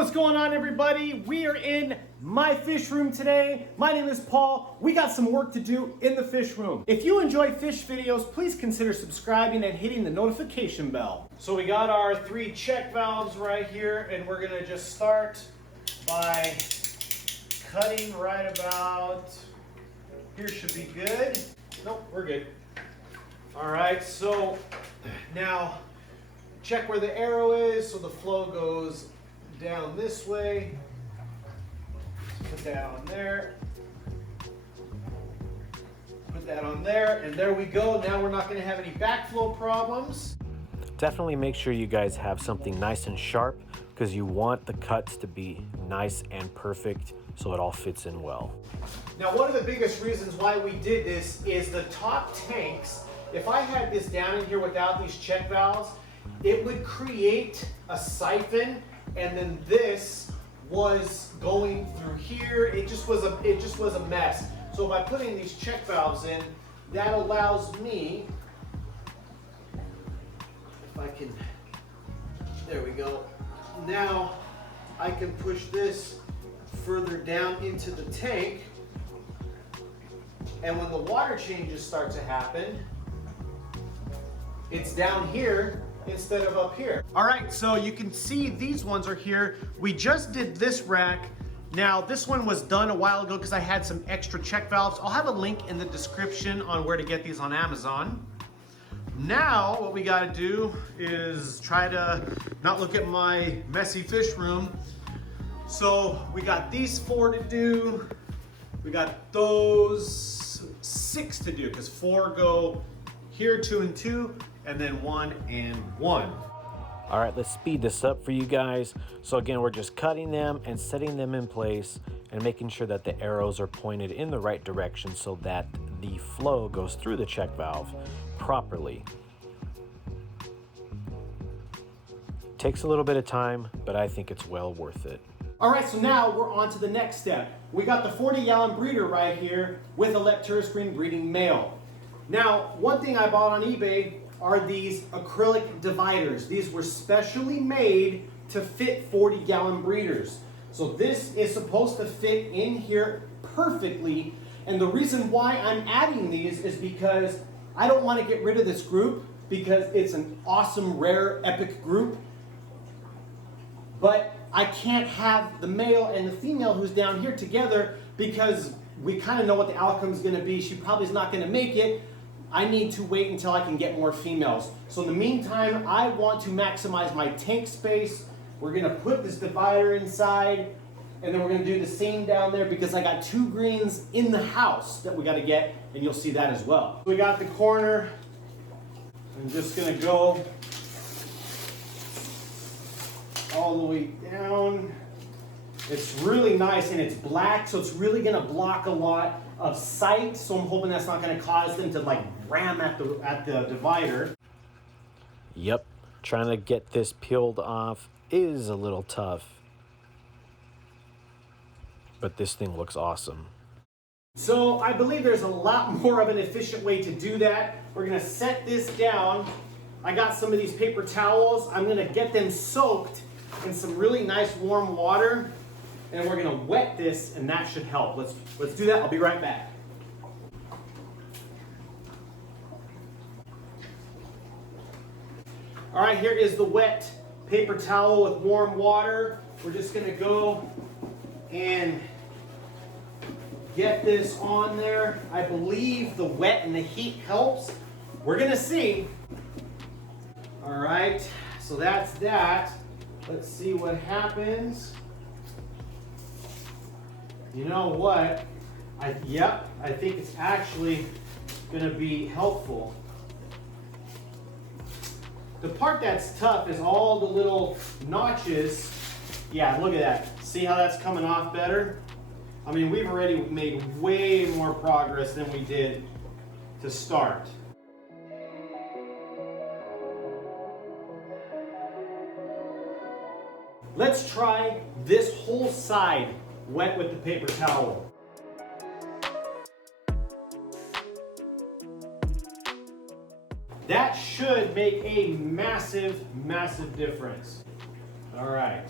what's going on, everybody? We are in my fish room today. My name is Paul. We got some work to do in the fish room. If you enjoy fish videos, please consider subscribing and hitting the notification bell. So we got our 3 check valves right here, and we're gonna just start by cutting right about here. Should be good. Nope, we're good. All right, so now check where the arrow is, so the flow goes down this way. Put that on there. Put that on there, and there we go. Now we're not going to have any backflow problems. Definitely make sure you guys have something nice and sharp, because you want the cuts to be nice and perfect so it all fits in well. Now, one of the biggest reasons why we did this is the top tanks. If I had this down in here without these check valves, it would create a siphon, and then this was going through here. It just was a mess. So by putting these check valves in, that allows me, if I can, there we go. Now I can push this further down into the tank, and when the water changes start to happen, it's down here instead of up here. All right, so you can see these ones are here. We just did this rack. Now, this one was done a while ago because I had some extra check valves. I'll have a link in the description on where to get these on Amazon. Now, what we gotta do is try to not look at my messy fish room. So we got these 4 to do. We got those 6 to do, because 4 go here, 2 and 2, and then 1 and 1. All right, let's speed this up for you guys. So again, we're just cutting them and setting them in place and making sure that the arrows are pointed in the right direction so that the flow goes through the check valve properly. Takes a little bit of time, but I think it's well worth it. All right, so now we're on to the next step. We got the 40-gallon breeder right here with a Leptera screen breeding male. Now, one thing I bought on eBay are these acrylic dividers. These were specially made to fit 40-gallon breeders. So this is supposed to fit in here perfectly. And the reason why I'm adding these is because I don't want to get rid of this group, because it's an awesome, rare, epic group. But I can't have the male and the female who's down here together, because we kind of know what the outcome is going to be. She probably is not going to make it. I need to wait until I can get more females. So in the meantime, I want to maximize my tank space. We're gonna put this divider inside, and then we're gonna do the same down there, because I got 2 greens in the house that we gotta get, and you'll see that as well. We got the corner. I'm just gonna go all the way down. It's really nice, and it's black, so it's really gonna block a lot of sight. So I'm hoping that's not gonna cause them to like ram at the divider. Yep, trying to get this peeled off is a little tough, but this thing looks awesome. So I believe there's a lot more of an efficient way to do that. We're gonna set this down. I got some of these paper towels. I'm gonna get them soaked in some really nice warm water, and we're gonna wet this, and that should help. Let's do that. I'll be right back. All right, here is the wet paper towel with warm water. We're just gonna go and get this on there. I believe the wet and the heat helps. We're gonna see. All right, so that's that. Let's see what happens. You know what? I think it's actually gonna be helpful. The part that's tough is all the little notches. Yeah, look at that. See how that's coming off better? I mean, we've already made way more progress than we did to start. Let's try this whole side wet with the paper towel. That should make a massive, massive difference. All right,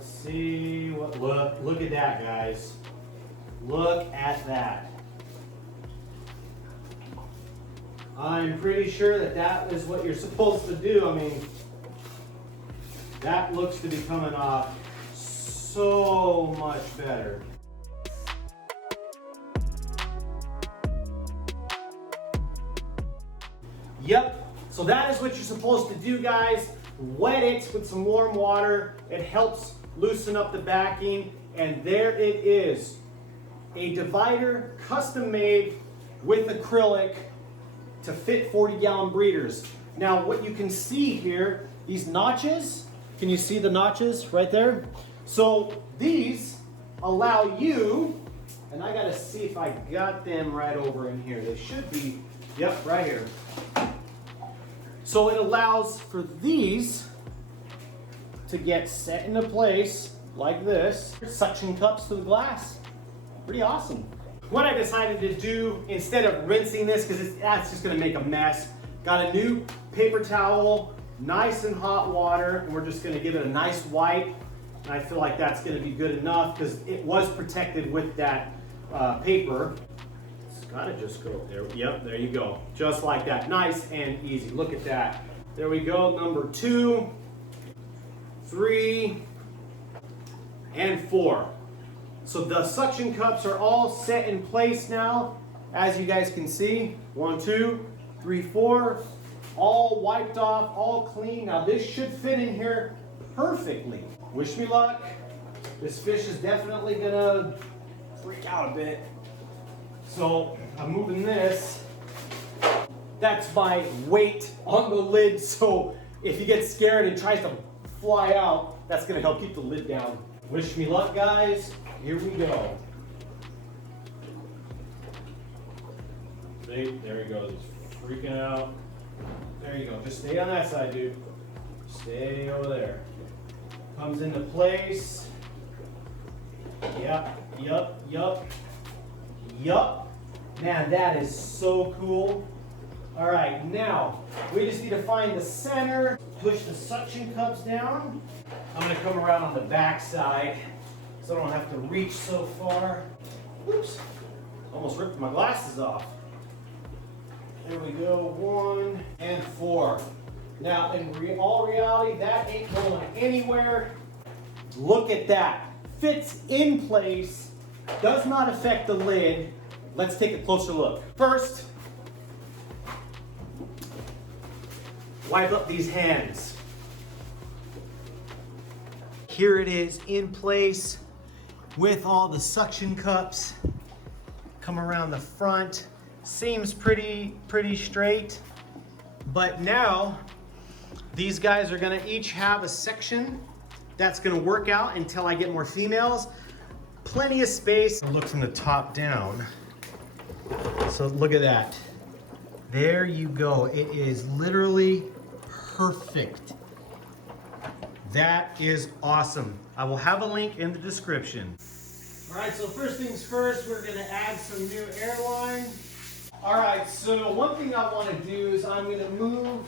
Let's see what, look at that, guys. Look at that. I'm pretty sure that that is what you're supposed to do. I mean, that looks to be coming off so much better. Yep, so that is what you're supposed to do, guys. Wet it with some warm water. It helps loosen up the backing, and there it is. A divider custom made with acrylic to fit 40-gallon breeders. Now what you can see here, these notches, can you see the notches right there? So these allow you, and I gotta see if I got them right over in here. They should be, yep, right here. So it allows for these to get set into place like this. Suction cups to the glass. Pretty awesome. What I decided to do, instead of rinsing this, because that's just gonna make a mess, got a new paper towel, nice and hot water, and we're just gonna give it a nice wipe. And I feel like that's gonna be good enough because it was protected with that paper. It's gotta just go there. Yep, there you go. Just like that, nice and easy. Look at that. There we go, number 2, 3, and 4. So the suction cups are all set in place now, as you guys can see. 1, 2, 3, 4, all wiped off, all clean. Now this should fit in here perfectly. Wish me luck. This fish is definitely gonna freak out a bit. So I'm moving this. That's my weight on the lid, so if you get scared and tries to fly out, that's gonna help keep the lid down. Wish me luck, guys. Here we go. See, there he goes. He's freaking out. There you go. Just stay on that side, dude. Stay over there. Comes into place. Yup, yup, yup. Yup. Man, that is so cool. All right, now we just need to find the center. Push the suction cups down. I'm gonna come around on the back side so I don't have to reach so far. Oops, almost ripped my glasses off. There we go, 1 and 4. Now, in all reality, that ain't going anywhere. Look at that. Fits in place, does not affect the lid. Let's take a closer look. First, wipe up these hands. Here it is in place with all the suction cups. Come around the front. Seems pretty straight. But now, these guys are gonna each have a section that's gonna work out until I get more females. Plenty of space. Look from the top down. So look at that. There you go. It is literally perfect. That is awesome. I will have a link in the description. All right, so first things first, we're gonna add some new airline. All right, so one thing I wanna do is I'm gonna move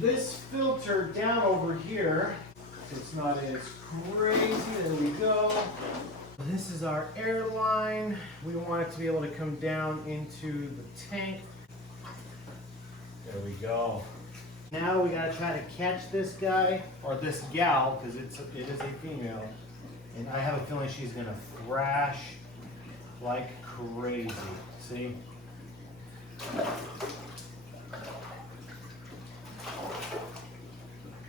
this filter down over here. It's not as crazy, there we go. This is our airline. We want it to be able to come down into the tank. There we go. Now we gotta try to catch this guy, or this gal, because it is a female. And I have a feeling she's gonna thrash like crazy. See?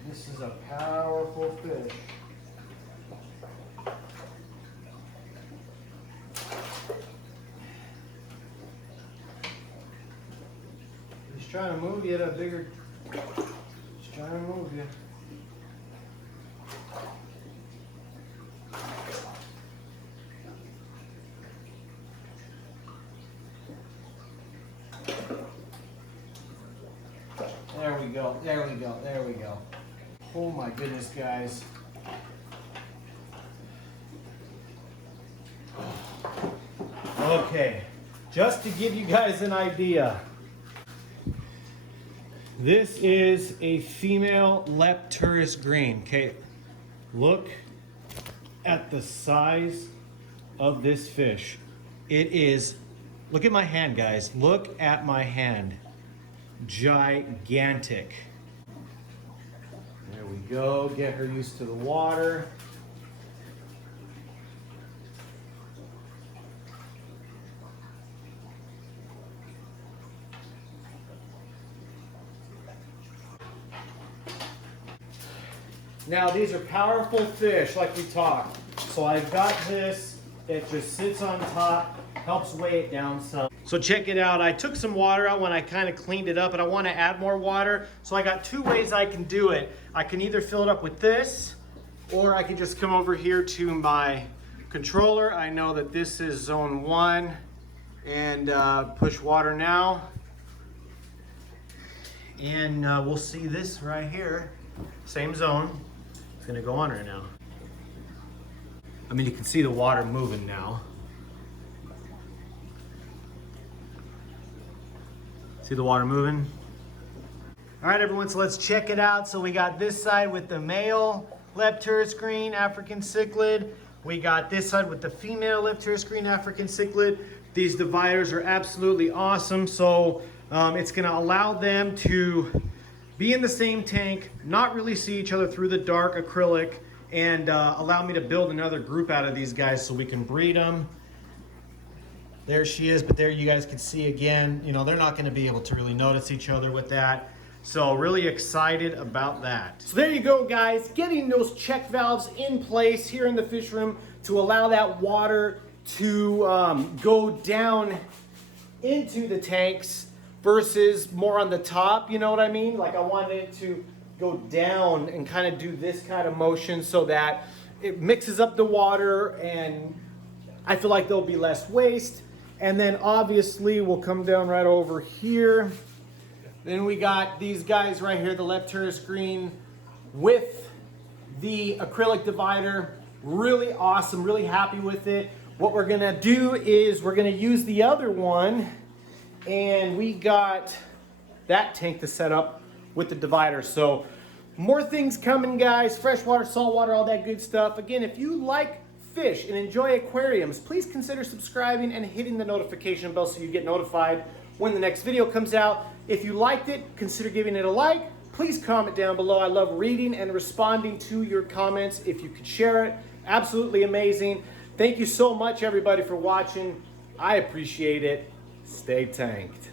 This is a powerful fish. He's trying to move you at a bigger. He's trying to move you. There we go, there we go, there we go. Oh my goodness, guys. Okay, just to give you guys an idea, this is a female Lepturus green. Okay, Look at the size of this fish. It is, look at my hand, guys. Look at my hand. Gigantic. There we go. Get her used to the water. Now these are powerful fish like we talked. So I've got this, it just sits on top, helps weigh it down some. So check it out, I took some water out when I kind of cleaned it up and I want to add more water. So I got two ways I can do it. I can either fill it up with this, or I can just come over here to my controller. I know that this is zone 1 and push water now. And we'll see this right here, same zone. It's gonna go on right now. I mean, you can see the water moving now. See the water moving? All right, everyone, so let's check it out. So we got this side with the male Lepteris green African Cichlid. We got this side with the female Lepteris green African Cichlid. These dividers are absolutely awesome. So it's gonna allow them to be in the same tank, not really see each other through the dark acrylic, and allow me to build another group out of these guys so we can breed them. There she is, but there you guys can see again, you know, they're not gonna be able to really notice each other with that. So really excited about that. So there you go, guys, getting those check valves in place here in the fish room to allow that water to go down into the tanks versus more on the top, you know what I mean? Like I wanted it to go down and kind of do this kind of motion so that it mixes up the water and I feel like there'll be less waste. And then obviously we'll come down right over here. Then we got these guys right here, the Lepteris green with the acrylic divider. Really awesome, really happy with it. What we're gonna do is we're gonna use the other one, and we got that tank to set up with the divider. So more things coming, guys. Freshwater, saltwater, all that good stuff. Again, if you like fish and enjoy aquariums, please consider subscribing and hitting the notification bell so you get notified when the next video comes out. If you liked it, consider giving it a like. Please comment down below. I love reading and responding to your comments. If you could share it, absolutely amazing. Thank you so much, everybody, for watching. I appreciate it. Stay tanked.